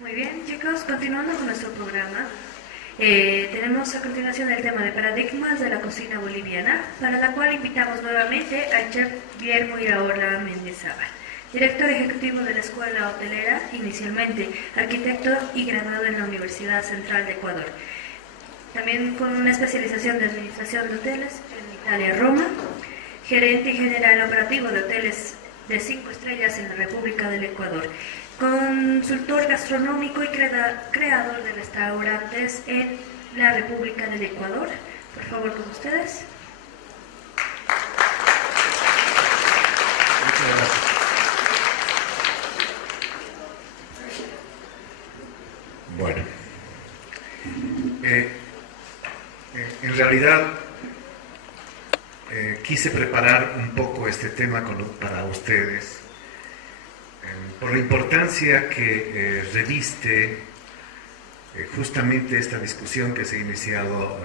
Muy bien, chicos, continuando con nuestro programa, tenemos a continuación el tema de paradigmas de la cocina boliviana, para la cual invitamos nuevamente al chef Guillermo Iraola Mendizábal, director ejecutivo de la Escuela Hotelera, inicialmente arquitecto y graduado en la Universidad Central de Ecuador, también con una especialización de administración de hoteles en Italia, Roma, gerente y general operativo de hoteles de 5 estrellas en la República del Ecuador, consultor gastronómico y creador de restaurantes en la República del Ecuador. Por favor, con ustedes. Muchas gracias. Bueno, en realidad quise preparar un poco este tema para ustedes por la importancia que reviste justamente esta discusión que se ha iniciado,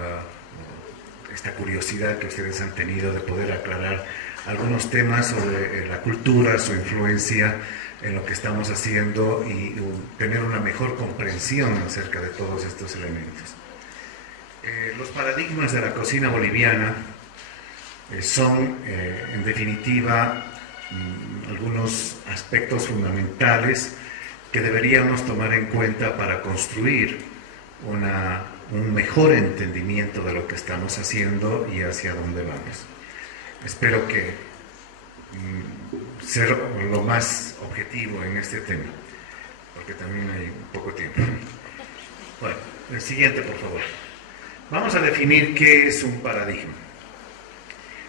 esta curiosidad que ustedes han tenido de poder aclarar algunos temas sobre la cultura, su influencia en lo que estamos haciendo y tener una mejor comprensión acerca de todos estos elementos. Los paradigmas de la cocina boliviana son, en definitiva, algunos aspectos fundamentales que deberíamos tomar en cuenta para construir un mejor entendimiento de lo que estamos haciendo y hacia dónde vamos. Espero que ser lo más objetivo en este tema, porque también hay poco tiempo. Bueno, el siguiente, por favor. Vamos a definir qué es un paradigma.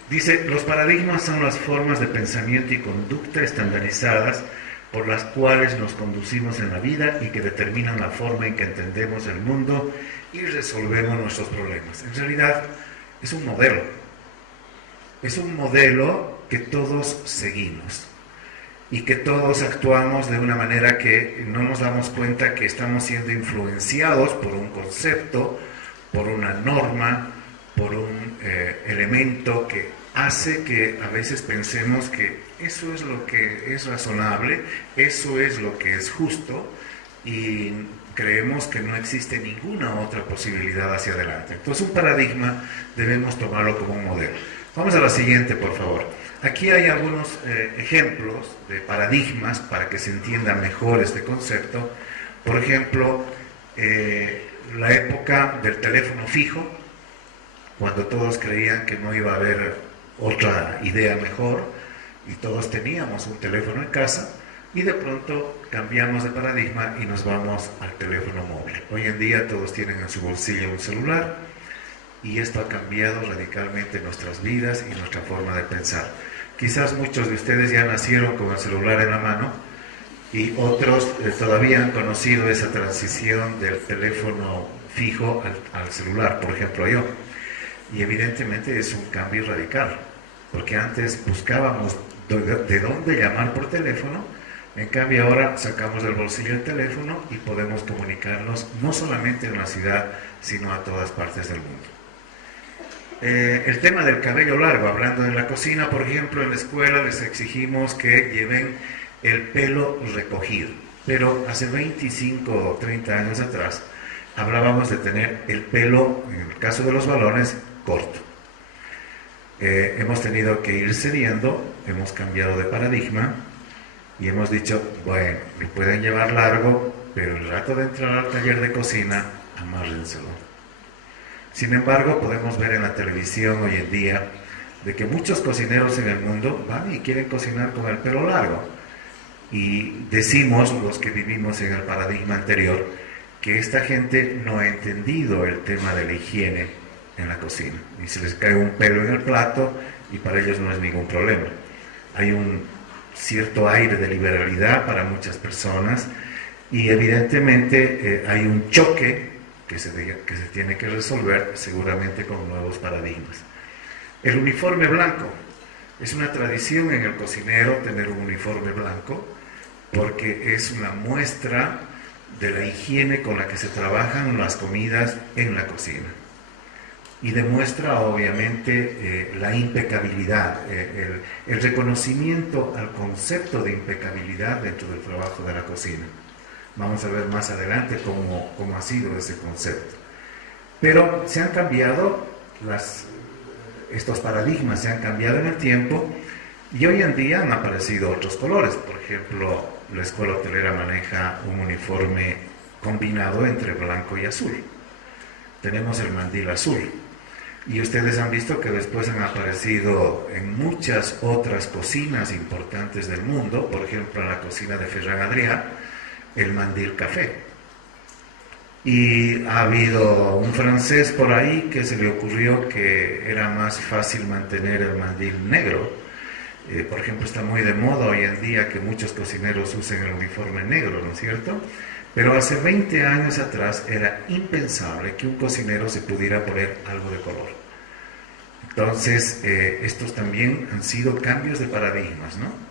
Dice, los paradigmas son las formas de pensamiento y conducta estandarizadas por las cuales nos conducimos en la vida y que determinan la forma en que entendemos el mundo y resolvemos nuestros problemas. En realidad, es un modelo. Es un modelo que todos seguimos y que todos actuamos de una manera que no nos damos cuenta que estamos siendo influenciados por un concepto, por una norma, por un elemento que hace que a veces pensemos que eso es lo que es razonable, eso es lo que es justo y creemos que no existe ninguna otra posibilidad hacia adelante. Entonces un paradigma debemos tomarlo como un modelo. Vamos a la siguiente, por favor. Aquí hay algunos ejemplos de paradigmas para que se entienda mejor este concepto. Por ejemplo, la época del teléfono fijo, cuando todos creían que no iba a haber otra idea mejor y todos teníamos un teléfono en casa y de pronto cambiamos de paradigma y nos vamos al teléfono móvil. Hoy en día todos tienen en su bolsillo un celular y esto ha cambiado radicalmente nuestras vidas y nuestra forma de pensar. Quizás muchos de ustedes ya nacieron con el celular en la mano y otros todavía han conocido esa transición del teléfono fijo al celular, por ejemplo yo. Y evidentemente es un cambio radical, porque antes buscábamos de dónde llamar por teléfono, en cambio ahora sacamos del bolsillo el teléfono y podemos comunicarnos no solamente en la ciudad, sino a todas partes del mundo. El tema del cabello largo, hablando de la cocina, por ejemplo, en la escuela les exigimos que lleven el pelo recogido, pero hace 25 o 30 años atrás hablábamos de tener el pelo, en el caso de los varones, corto. Hemos tenido que ir cediendo, hemos cambiado de paradigma y hemos dicho, bueno, lo pueden llevar largo, pero el rato de entrar al taller de cocina, amárrenselo. Sin embargo, podemos ver en la televisión hoy en día de que muchos cocineros en el mundo van y quieren cocinar con el pelo largo. Y decimos, los que vivimos en el paradigma anterior, que esta gente no ha entendido el tema de la higiene en la cocina. Y se les cae un pelo en el plato y para ellos no es ningún problema. Hay un cierto aire de liberalidad para muchas personas y evidentemente hay un choque que se tiene que resolver seguramente con nuevos paradigmas. El uniforme blanco. Es una tradición en el cocinero tener un uniforme blanco porque es una muestra de la higiene con la que se trabajan las comidas en la cocina. Y demuestra obviamente la impecabilidad, el reconocimiento al concepto de impecabilidad dentro del trabajo de la cocina. Vamos a ver más adelante cómo ha sido ese concepto. Pero se han cambiado, estos paradigmas se han cambiado en el tiempo y hoy en día han aparecido otros colores. Por ejemplo, la escuela hotelera maneja un uniforme combinado entre blanco y azul. Tenemos el mandil azul. Y ustedes han visto que después han aparecido en muchas otras cocinas importantes del mundo, por ejemplo en la cocina de Ferran Adrià, el mandil café. Y ha habido un francés por ahí que se le ocurrió que era más fácil mantener el mandil negro. Por ejemplo, está muy de moda hoy en día que muchos cocineros usen el uniforme negro, ¿no es cierto? Pero hace 20 años atrás era impensable que un cocinero se pudiera poner algo de color. Entonces, estos también han sido cambios de paradigmas, ¿no?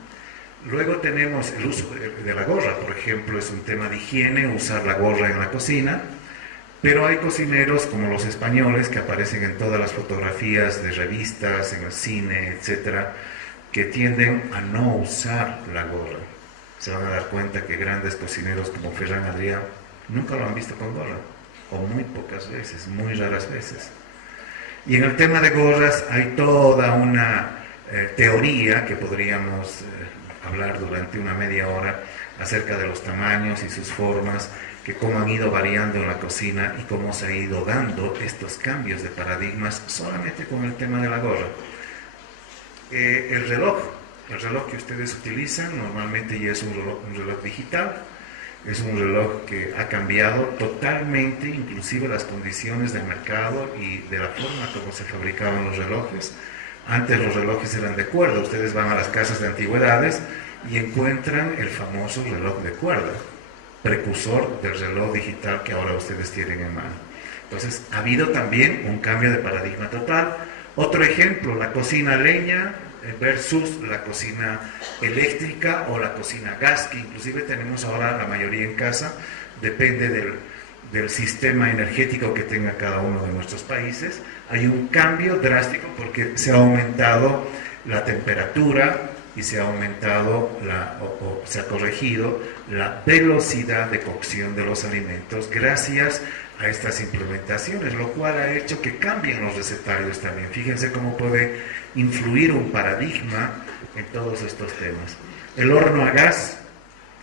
Luego tenemos el uso de la gorra, por ejemplo, es un tema de higiene, usar la gorra en la cocina, pero hay cocineros como los españoles que aparecen en todas las fotografías de revistas, en el cine, etcétera, que tienden a no usar la gorra. Se van a dar cuenta que grandes cocineros como Ferran Adrià nunca lo han visto con gorra, o muy pocas veces, muy raras veces. Y en el tema de gorras hay toda una teoría que podríamos hablar durante una media hora acerca de los tamaños y sus formas, que cómo han ido variando en la cocina y cómo se ha ido dando estos cambios de paradigmas solamente con el tema de la gorra. El reloj que ustedes utilizan normalmente ya es un reloj digital, es un reloj que ha cambiado totalmente, inclusive las condiciones del mercado y de la forma como se fabricaban los relojes. Antes los relojes eran de cuerda, ustedes van a las casas de antigüedades y encuentran el famoso reloj de cuerda, precursor del reloj digital que ahora ustedes tienen en mano. Entonces ha habido también un cambio de paradigma total. Otro ejemplo, la cocina a leña versus la cocina eléctrica o la cocina a gas, que inclusive tenemos ahora la mayoría en casa, depende del sistema energético que tenga cada uno de nuestros países. Hay un cambio drástico porque se ha aumentado la temperatura y se ha aumentado o se ha corregido la velocidad de cocción de los alimentos gracias a estas implementaciones, lo cual ha hecho que cambien los recetarios también. Fíjense cómo puede influir un paradigma en todos estos temas. El horno a gas,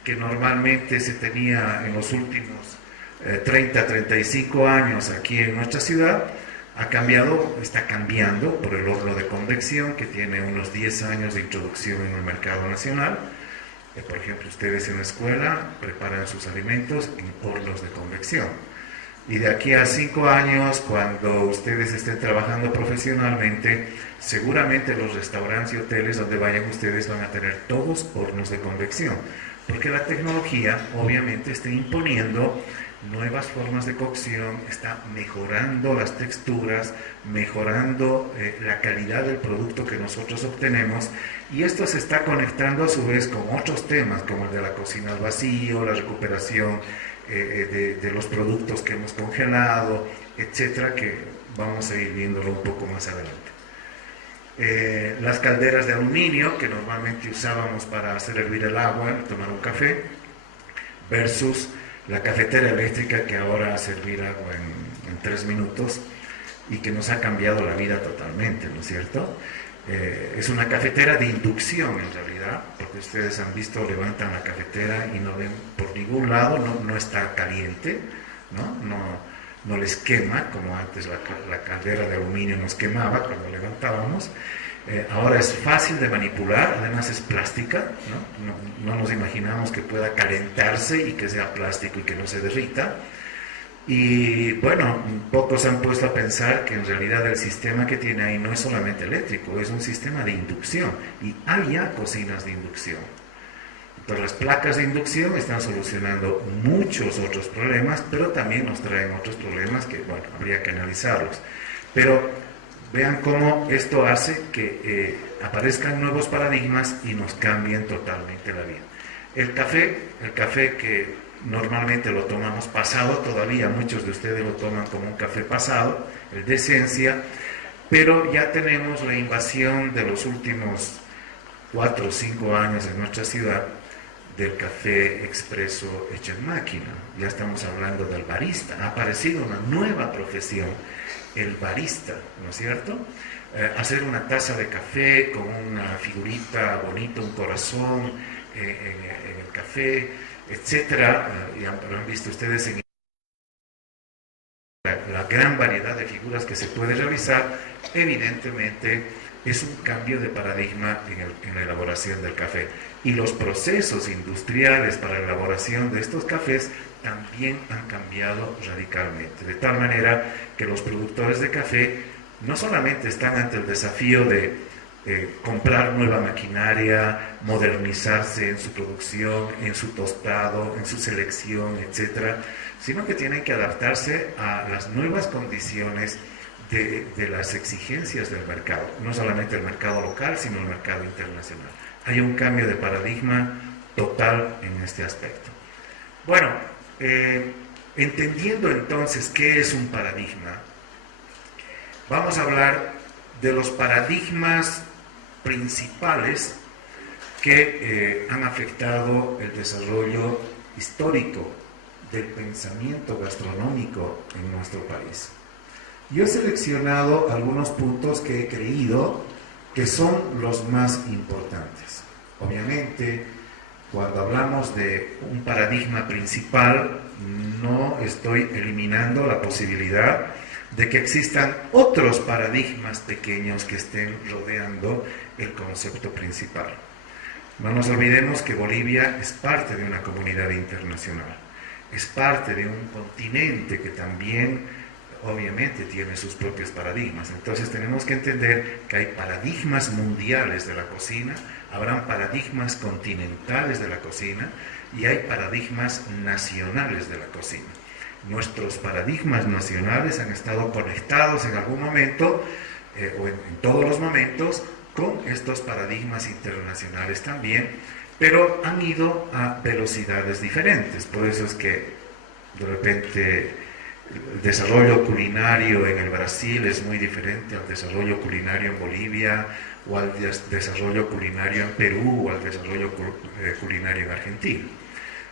que normalmente se tenía en los últimos 30-35 años aquí en nuestra ciudad, ha cambiado, está cambiando por el horno de convección, que tiene unos 10 años de introducción en el mercado nacional. Por ejemplo, ustedes en la escuela preparan sus alimentos en hornos de convección. Y de aquí a 5 años, cuando ustedes estén trabajando profesionalmente, seguramente los restaurantes y hoteles donde vayan ustedes van a tener todos hornos de convección, porque la tecnología obviamente está imponiendo nuevas formas de cocción, está mejorando las texturas, mejorando la calidad del producto que nosotros obtenemos, y esto se está conectando a su vez con otros temas como el de la cocina al vacío, la recuperación de los productos que hemos congelado, etcétera, que vamos a ir viéndolo un poco más adelante. Las calderas de aluminio que normalmente usábamos para hacer hervir el agua y tomar un café, versus la cafetera eléctrica que ahora hace hervir agua en 3 minutos y que nos ha cambiado la vida totalmente, ¿no es cierto? Es una cafetera de inducción en realidad, porque ustedes han visto, levantan la cafetera y no ven por ningún lado, no está caliente, no les quema como antes la caldera de aluminio nos quemaba cuando levantábamos. Ahora es fácil de manipular, además es plástica, no nos imaginamos que pueda calentarse y que sea plástico y que no se derrita. Y bueno, pocos han puesto a pensar que en realidad el sistema que tiene ahí no es solamente eléctrico, es un sistema de inducción, y hay ya cocinas de inducción. Entonces las placas de inducción están solucionando muchos otros problemas, pero también nos traen otros problemas que, bueno, habría que analizarlos. Pero vean cómo esto hace que aparezcan nuevos paradigmas y nos cambien totalmente la vida. El café que normalmente lo tomamos pasado, todavía muchos de ustedes lo toman como un café pasado, el de esencia, pero ya tenemos la invasión de los últimos 4 o 5 años en nuestra ciudad del café expreso hecho en máquina. Ya estamos hablando del barista. Ha aparecido una nueva profesión, el barista, ¿no es cierto? Hacer una taza de café con una figurita bonita, un corazón en el café, etcétera. Ya lo han visto ustedes en la gran variedad de figuras que se puede realizar. Evidentemente es un cambio de paradigma en la elaboración del café. Y los procesos industriales para la elaboración de estos cafés también han cambiado radicalmente, de tal manera que los productores de café no solamente están ante el desafío de comprar nueva maquinaria, modernizarse en su producción, en su tostado, en su selección, etcétera, sino que tienen que adaptarse a las nuevas condiciones de las exigencias del mercado, no solamente el mercado local, sino el mercado internacional. Hay un cambio de paradigma total en este aspecto. Bueno, entendiendo entonces qué es un paradigma, vamos a hablar de los paradigmas principales que han afectado el desarrollo histórico del pensamiento gastronómico en nuestro país. Yo he seleccionado algunos puntos que he creído que son los más importantes. Obviamente, cuando hablamos de un paradigma principal, no estoy eliminando la posibilidad de que existan otros paradigmas pequeños que estén rodeando el concepto principal. No nos olvidemos que Bolivia es parte de una comunidad internacional, es parte de un continente que también obviamente tiene sus propios paradigmas. Entonces tenemos que entender que hay paradigmas mundiales de la cocina, habrán paradigmas continentales de la cocina y hay paradigmas nacionales de la cocina. Nuestros paradigmas nacionales han estado conectados en algún momento o en todos los momentos con estos paradigmas internacionales también, pero han ido a velocidades diferentes. Por eso es que de repente el desarrollo culinario en el Brasil es muy diferente al desarrollo culinario en Bolivia, o al desarrollo culinario en Perú, o al desarrollo culinario en Argentina.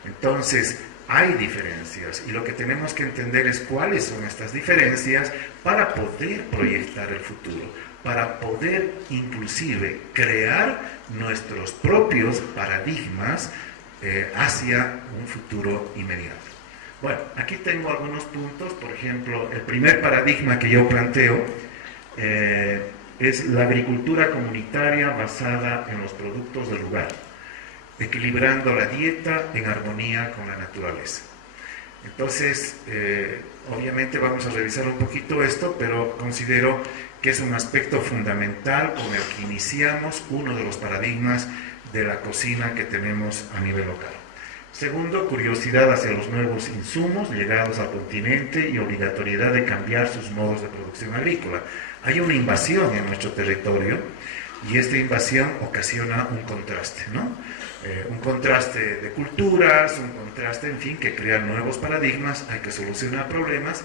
Entonces, hay diferencias, y lo que tenemos que entender es cuáles son estas diferencias para poder proyectar el futuro, para poder inclusive crear nuestros propios paradigmas hacia un futuro inmediato. Bueno, aquí tengo algunos puntos. Por ejemplo, el primer paradigma que yo planteo es la agricultura comunitaria basada en los productos del lugar, equilibrando la dieta en armonía con la naturaleza. Entonces, obviamente vamos a revisar un poquito esto, pero considero que es un aspecto fundamental con el que iniciamos uno de los paradigmas de la cocina que tenemos a nivel local. Segundo, curiosidad hacia los nuevos insumos llegados al continente y obligatoriedad de cambiar sus modos de producción agrícola. Hay una invasión en nuestro territorio y esta invasión ocasiona un contraste, ¿no? Un contraste de culturas, un contraste, en fin, que crea nuevos paradigmas, hay que solucionar problemas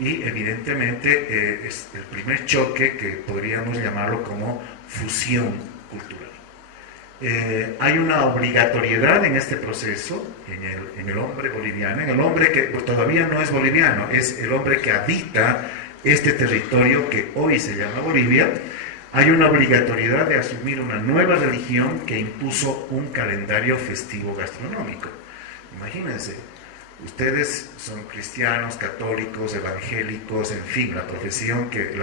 y evidentemente es el primer choque que podríamos llamarlo como fusión cultural. Hay una obligatoriedad en este proceso, en el hombre boliviano, en el hombre que pues, todavía no es boliviano, es el hombre que habita este territorio que hoy se llama Bolivia. Hay una obligatoriedad de asumir una nueva religión que impuso un calendario festivo gastronómico. Imagínense, ustedes son cristianos, católicos, evangélicos, en fin, la profesión que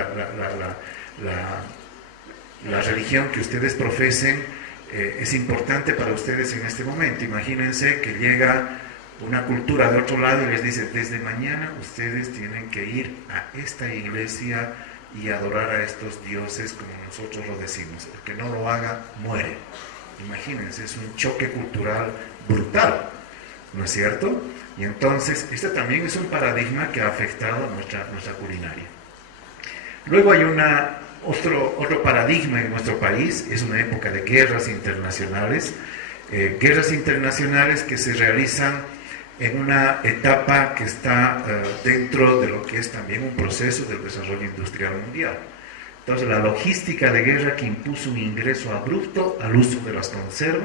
la religión que ustedes profesen es importante para ustedes en este momento. Imagínense que llega una cultura de otro lado y les dice, desde mañana ustedes tienen que ir a esta iglesia y adorar a estos dioses como nosotros lo decimos. El que no lo haga, muere. Imagínense, es un choque cultural brutal, ¿no es cierto? Y entonces, este también es un paradigma que ha afectado a nuestra culinaria. Luego hay otro paradigma en nuestro país, es una época de guerras internacionales que se realizan en una etapa que está dentro de lo que es también un proceso del desarrollo industrial mundial. Entonces, la logística de guerra que impuso un ingreso abrupto al uso de las conservas,